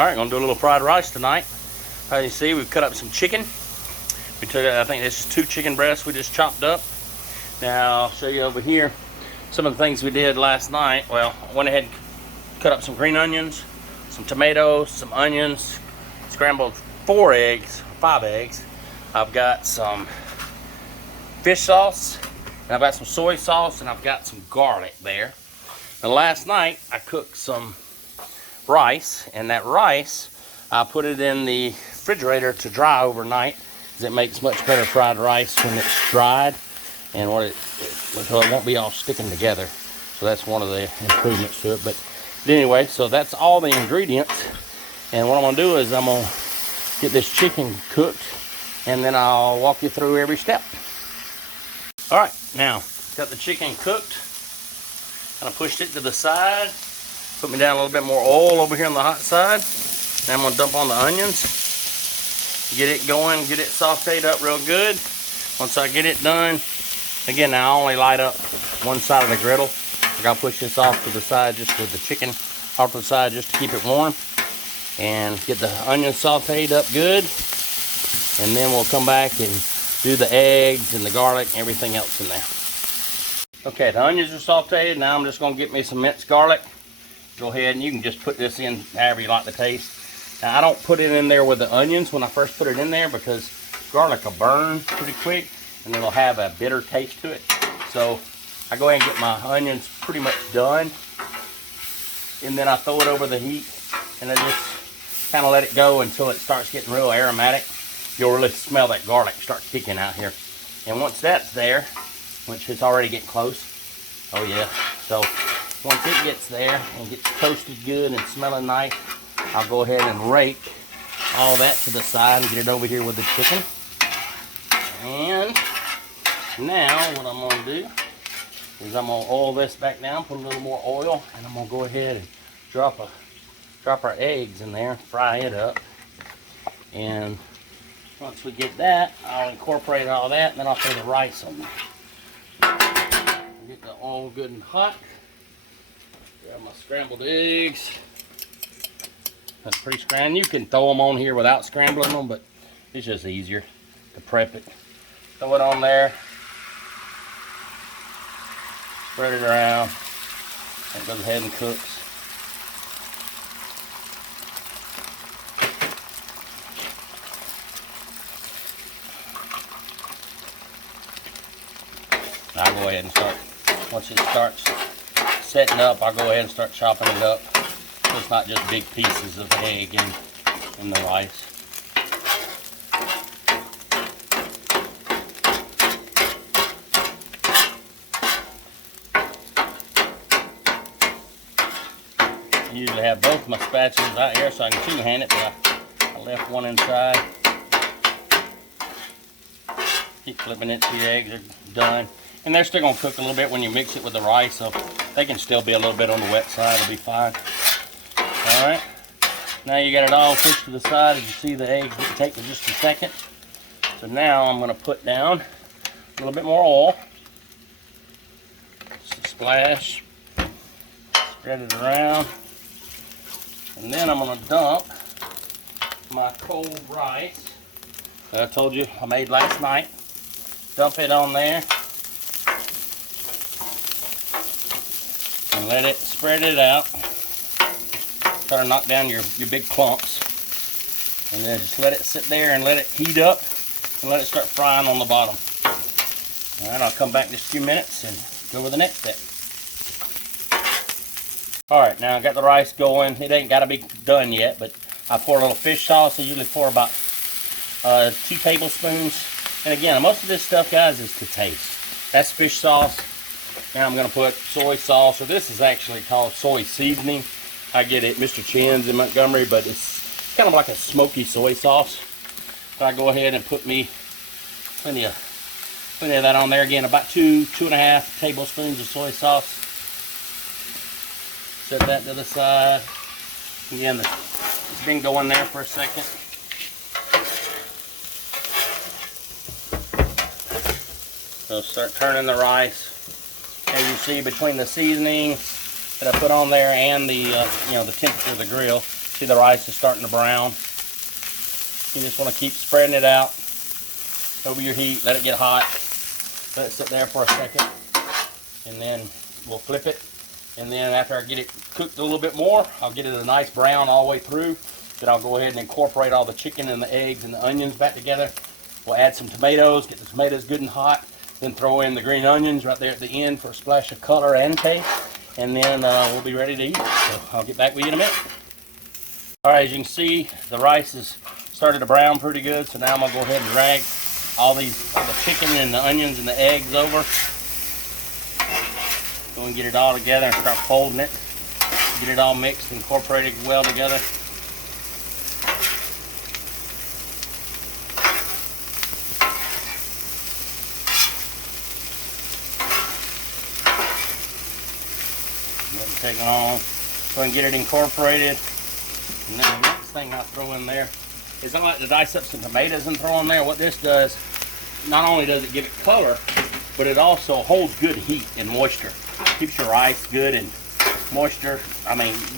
Alright, gonna do a little fried rice tonight. As you see, we've cut up some chicken. We took, I think this is 2 chicken breasts we just chopped up. Now, I'll show you over here some of the things we did last night. Well, I went ahead and cut up some green onions, some tomatoes, some onions, scrambled 5 eggs. I've got some fish sauce, and I've got some soy sauce, and I've got some garlic there. Now, last night, I cooked some rice, and that rice, I put it in the refrigerator to dry overnight, because it makes much better fried rice when it's dried, and so it won't be all sticking together. So that's one of the improvements to it. But anyway, so that's all the ingredients, and what I'm going to do is I'm going to get this chicken cooked, and then I'll walk you through every step. Alright, now, got the chicken cooked. Kind of pushed it to the side. Put me down a little bit more oil over here on the hot side. Now I'm going to dump on the onions. Get it going, get it sauteed up real good. Once I get it done, again, I only light up one side of the griddle. I got to push this off to the side just with the chicken off to the side just to keep it warm. And get the onions sauteed up good. And then we'll come back and do the eggs and the garlic and everything else in there. Okay, the onions are sauteed. Now I'm just going to get me some minced garlic. Go ahead and you can just put this in however you like the taste. Now I don't put it in there with the onions when I first put it in there, because garlic will burn pretty quick and it'll have a bitter taste to it. So I go ahead and get my onions pretty much done, and then I throw it over the heat, and I just kind of let it go until it starts getting real aromatic. You'll really smell that garlic start kicking out here. And once that's there, which it's already getting close, oh yeah, so once it gets there and gets toasted good and smelling nice, I'll go ahead and rake all that to the side and get it over here with the chicken. And now what I'm going to do is I'm going to oil this back down, put a little more oil, and I'm going to go ahead and drop our eggs in there, fry it up. And once we get that, I'll incorporate all that, and then I'll throw the rice on there. Get the oil good and hot. Grab my scrambled eggs. That's pre-scrambled. You can throw them on here without scrambling them, but it's just easier to prep it. Throw it on there. Spread it around. It goes ahead and cooks. I'll go ahead and start, once it starts setting up, I'll go ahead and start chopping it up. So it's not just big pieces of egg in the rice. I usually have both my spatulas out here so I can two-hand it, but I left one inside. Keep flipping it till your eggs are done. And they're still going to cook a little bit when you mix it with the rice, so they can still be a little bit on the wet side. It'll be fine. Alright. Now you got it all pushed to the side. As you see, the eggs didn't take just a second. So now I'm going to put down a little bit more oil. Just a splash. Spread it around. And then I'm going to dump my cold rice that I told you I made last night. Dump it on there. And let it spread it out. Try to knock down your big clumps. And then just let it sit there and let it heat up and let it start frying on the bottom. Alright, I'll come back in just a few minutes and go over the next step. Alright, now I got the rice going. It ain't got to be done yet, but I pour a little fish sauce. I usually pour about 2 tablespoons. And again, most of this stuff, guys, is to taste. That's fish sauce. Now I'm going to put soy sauce, or this is actually called soy seasoning. I get it at Mr. Chen's in Montgomery, but it's kind of like a smoky soy sauce. So I go ahead and put me plenty of that on there. Again, about 2.5 tablespoons of soy sauce. Set that to the side. Again, it's been going there for a second. So start turning the rice. As you see, between the seasonings that I put on there and the the temperature of the grill, See the rice is starting to brown. You just want to keep spreading it out over your heat. Let it get hot. Let it sit there for a second. And then we'll flip it. And then after I get it cooked a little bit more, I'll get it a nice brown all the way through. Then I'll go ahead and incorporate all the chicken and the eggs and the onions back together. We'll add some tomatoes, get the tomatoes good and hot. Then throw in the green onions right there at the end for a splash of color and taste. And then we'll be ready to eat. So I'll get back with you in a minute. All right, as you can see, the rice has started to brown pretty good. So now I'm gonna go ahead and drag all the chicken and the onions and the eggs over. Go and get it all together and start folding it. Get it all mixed, incorporated well together. Take it on, go and get it incorporated. And then the next thing I throw in there is I like to dice up some tomatoes and throw in there. What this does, not only does it give it color, but it also holds good heat and moisture. Keeps your rice good and moisture,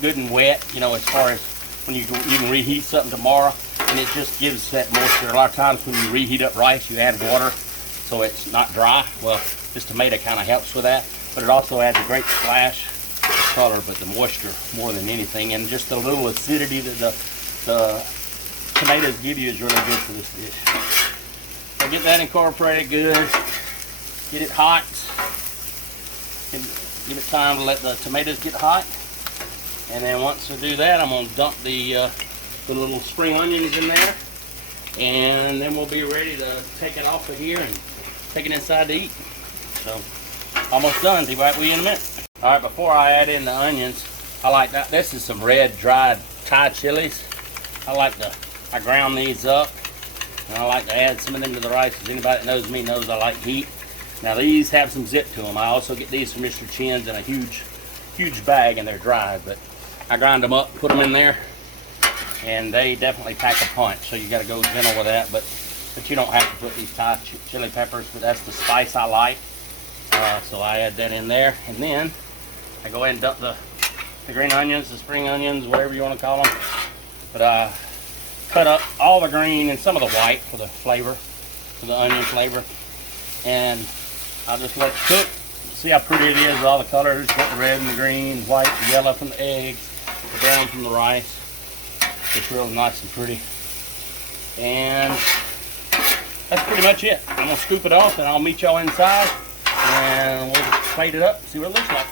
good and wet, you know, as far as when you can reheat something tomorrow, and it just gives that moisture. A lot of times when you reheat up rice, you add water so it's not dry. Well, this tomato kind of helps with that, but it also adds a great splash color, but the moisture more than anything, and just the little acidity that the tomatoes give you is really good for this dish. So get that incorporated good, get it hot, and give it time to let the tomatoes get hot. And then once I do that, I'm going to dump the little spring onions in there, and then we'll be ready to take it off of here and take it inside to eat. So almost done. Be back with you in a minute. All right, before I add in the onions, I like that. This is some red dried Thai chilies. I ground these up, and I like to add some of them to the rice, because anybody that knows me knows I like heat. Now these have some zip to them. I also get these from Mr. Chin's in a huge bag, and they're dried, but I grind them up, put them in there, and they definitely pack a punch. So you got to go gentle with that, but you don't have to put these Thai chili peppers, but that's the spice I like. So I add that in there, and then I go ahead and dump the green onions, the spring onions, whatever you want to call them. But I cut up all the green and some of the white for the flavor, for the onion flavor. And I'll just let it cook. See how pretty it is with all the colors. You got the red and the green, white, the yellow from the eggs, the brown from the rice. It's real nice and pretty. And that's pretty much it. I'm going to scoop it off, and I'll meet y'all inside. And we'll plate it up and see what it looks like.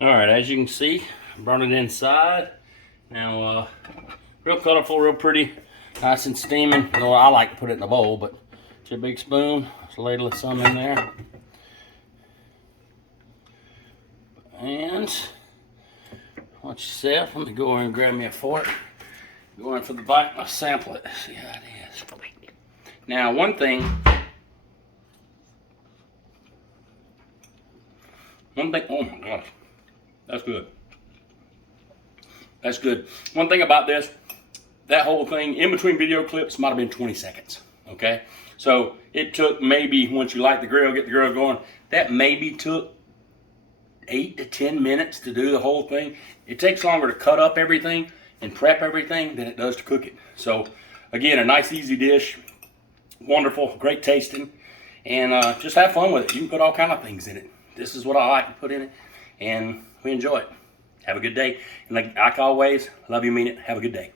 Alright, as you can see, I brought it inside. Now, real colorful, real pretty, nice and steaming. You know, I like to put it in a bowl, but it's a big spoon. Let's ladle some in there. And watch yourself. Let me go over and grab me a fork. Go in for the bite and I'll sample it. See how it is. Now, one thing, oh my gosh, that's good. That's good. One thing about this, that whole thing, in between video clips, might have been 20 seconds, okay? So it took maybe, once you light the grill, get the grill going, that maybe took 8 to 10 minutes to do the whole thing. It takes longer to cut up everything and prep everything than it does to cook it. So again, a nice easy dish, wonderful, great tasting, and just have fun with it. You can put all kind of things in it. This is what I like to put in it, and we enjoy it. Have a good day. And like always, love you, mean it. Have a good day.